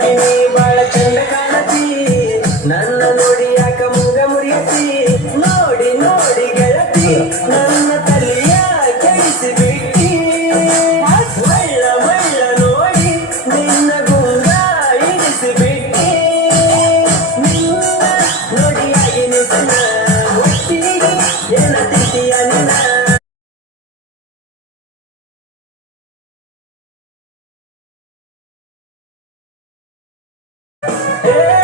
Thank okay. you. Hey!